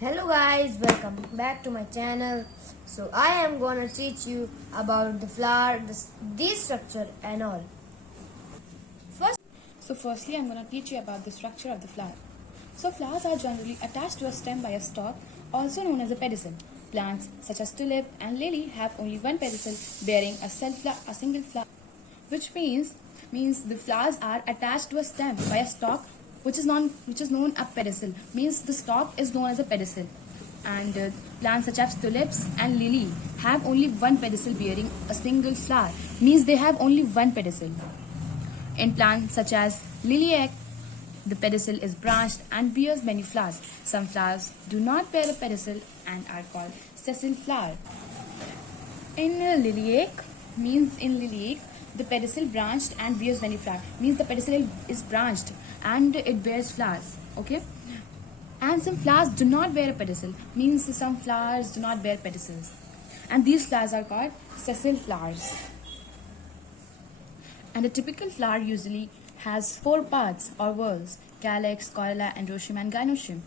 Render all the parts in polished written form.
Hello guys, welcome back to my channel. So I am gonna teach you about the flower, the structure and all. Firstly, I'm going to teach you about the structure of the flower. So flowers are generally attached to a stem by a stalk, also known as a pedicel. Plants such as tulip and lily have only one pedicel bearing a single flower, which means the flowers are attached to a stem by a stalk, which is known a pedicel. Means the stalk is known as a pedicel. And plants such as tulips and lily have only one pedicel bearing a single flower. Means they have only one pedicel. In plants such as lilac, the pedicel is branched and bears many flowers. Some flowers do not bear a pedicel and are called sessile flower. In lilac, the pedicel branched and bears many flowers. Means the pedicel is branched and it bears flowers. Okay. And some flowers do not bear a pedicel. Means some flowers do not bear pedicels. And these flowers are called sessile flowers. And a typical flower usually has 4 parts or whorls: calyx, corolla, androecium, and gynoecium.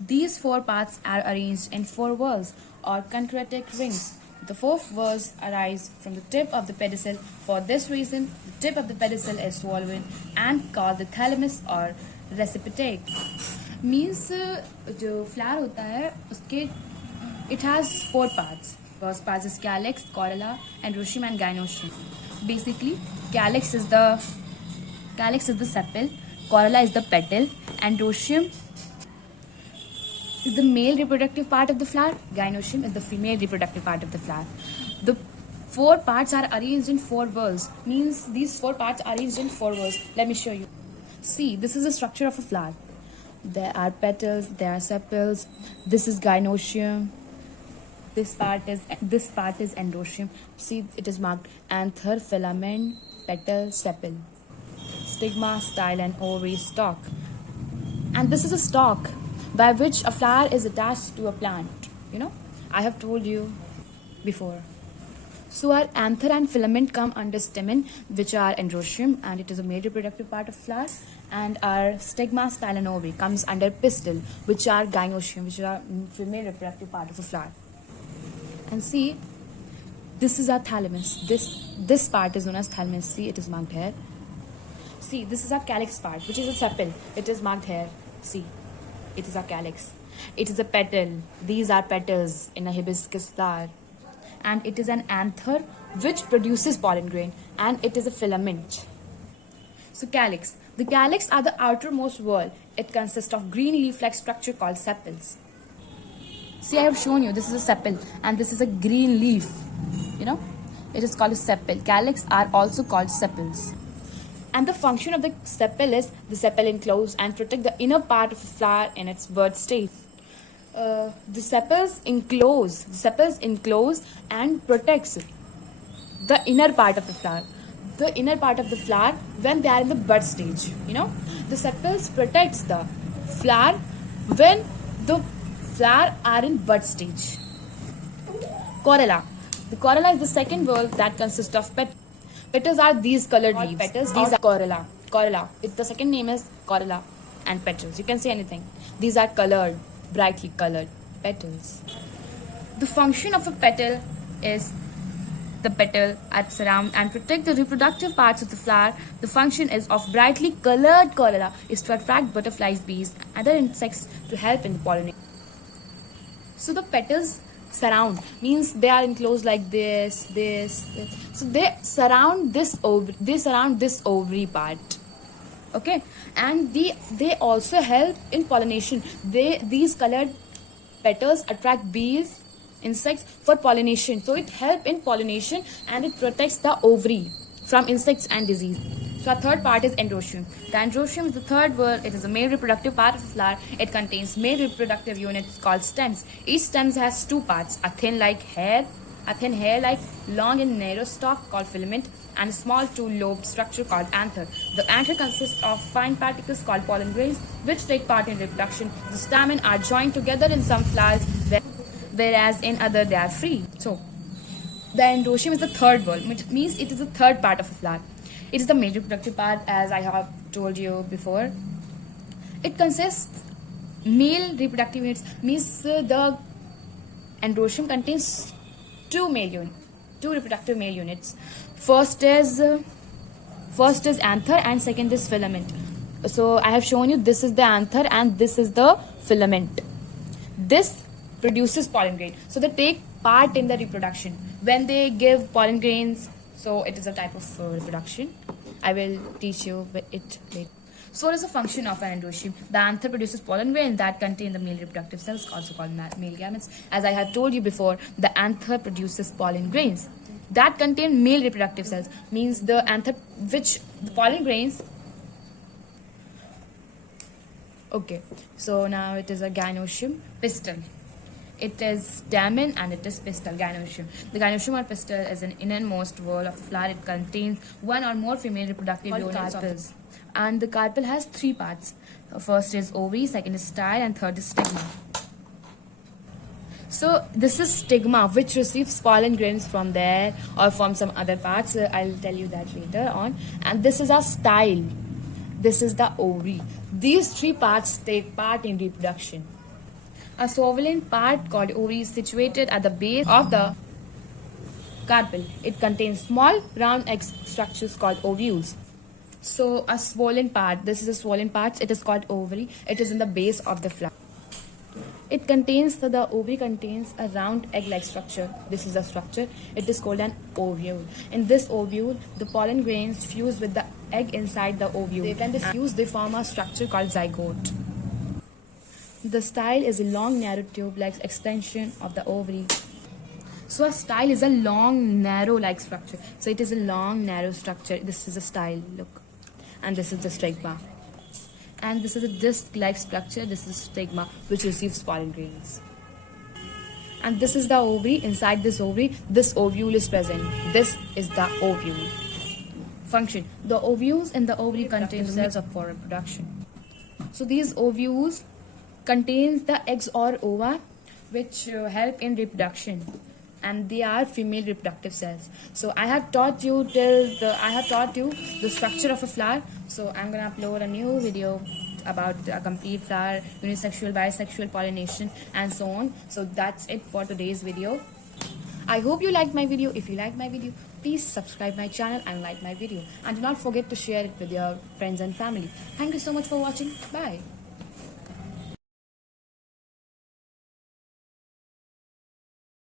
These 4 parts are arranged in 4 whorls or concentric rings. The 4 whorls arise from the tip of the pedicel. For this reason, the tip of the pedicel is swollen and called the thalamus or recipitate. Means जो flower होता है उसके it has 4 parts. First part is calyx, corolla, androecium, and gynoecium. Basically, calyx is the sepal, corolla is the petal, androecium is the male reproductive part of the flower, gynoecium is the female reproductive part of the flower. The 4 parts are arranged in 4 whorls. Means these 4 parts are arranged in 4 whorls. Let me show you. See, this is the structure of a flower. There are petals, there are sepals. This is gynoecium. This part is androecium. See, it is marked anther, filament, petal, sepal, stigma, style, and ovary, stalk. And this is a stalk by which a flower is attached to a plant. I have told you before. So our anther and filament come under stamen, which are androecium, and it is a male reproductive part of flower. And our stigma, style, and ovary comes under pistil, which are gynoecium, which are female reproductive part of a flower. And see, this is our thalamus. This part is known as thalamus. See, it is marked here. See, this is our calyx part, which is a sepal. It is marked here. See, it is our calyx. It is a petal. These are petals in a hibiscus flower. And it is an anther which produces pollen grain. And it is a filament. So calyx. The calyx are the outermost wall. It consists of green leaf-like structure called sepals. See, I have shown you, this is a sepal and this is a green leaf. It is called a sepal. Calyx are also called sepals. And the function of the sepal is the sepal enclose and protect the inner part of the flower in its bud state. The sepals enclose and protects the inner part of the flower. The inner part of the flower when they are in the bud stage. The sepals protects the flower when the flower are in bud stage. Corolla. The corolla is the second whorl that consists of petals. Petals are these colored leaves. Petals. These are corolla. The second name is corolla and petals. You can say anything. These are colored, brightly colored petals. The function of a petal is the petal surround and protect the reproductive parts of the flower. The function is of brightly colored corolla is to attract butterflies, bees, and other insects to help in the pollination. So the petals surround means they are enclosed like this. So they surround this ovary part. Okay, and they also help in pollination. These colored petals attract bees, insects for pollination. So it helps in pollination and it protects the ovary from insects and disease. So our third part is androecium. The androecium is the third whorl. It is a male reproductive part of the flower. It contains male reproductive units called stems. Each stem has 2 parts: a thin hair-like long and narrow stalk called filament, and a small 2-lobed structure called anther. The anther consists of fine particles called pollen grains, which take part in reproduction. The stamen are joined together in some flowers, whereas in other they are free. So the androecium is the third whorl, which means it is the third part of a flower. It is the male reproductive part, as I have told you before. It consists male reproductive units means the androecium contains two reproductive male units. First is anther and second is filament. So I have shown you this is the anther and this is the filament. This produces pollen grain. So they take part in the reproduction. When they give pollen grains, so it is a type of reproduction. I will teach you it later. So what is the function of an androecium? The anther produces pollen grain that contain the male reproductive cells, also called male gametes. As I had told you before, the anther produces pollen grains that contain male reproductive cells. Means the anther, which the pollen grains. Okay, so now it is a gynoecium pistil. It is stamen and it is pistil, gynoecium. The gynoecium or pistil is an innermost wall of the flower. It contains one or more female reproductive units. And the carpel has three parts. First is ovary, second is style, and third is stigma. So this is stigma, which receives pollen grains from there or from some other parts. I'll tell you that later on. And this is our style. This is the ovary. These three parts take part in reproduction. A swollen part called ovary is situated at the base of the carpel. It contains small round egg structures called ovules. So a swollen part, this is a swollen part, it is called ovary. It is in the base of the flower. It contains, the ovary contains a round egg-like structure. This is the structure. It is called an ovule. In this ovule, the pollen grains fuse with the egg inside the ovule. When they fuse, they form a structure called zygote. The style is a long, narrow tube-like extension of the ovary. So a style is a long, narrow-like structure. So it is a long, narrow structure. This is a style. Look. And this is the stigma. And this is a disc-like structure. This is stigma, which receives pollen grains. And this is the ovary. Inside this ovule is present. This is the ovule. Function. The ovules in the ovary contain cells for reproduction. So these ovules contains the eggs or ova, which help in reproduction. And they are female reproductive cells. So I have taught you the structure of a flower. So I'm gonna upload a new video about a complete flower, unisexual, bisexual, pollination, and so on. So that's it for today's video. I hope you liked my video. If you liked my video, please subscribe my channel and like my video. And do not forget to share it with your friends and family. Thank you so much for watching. Bye.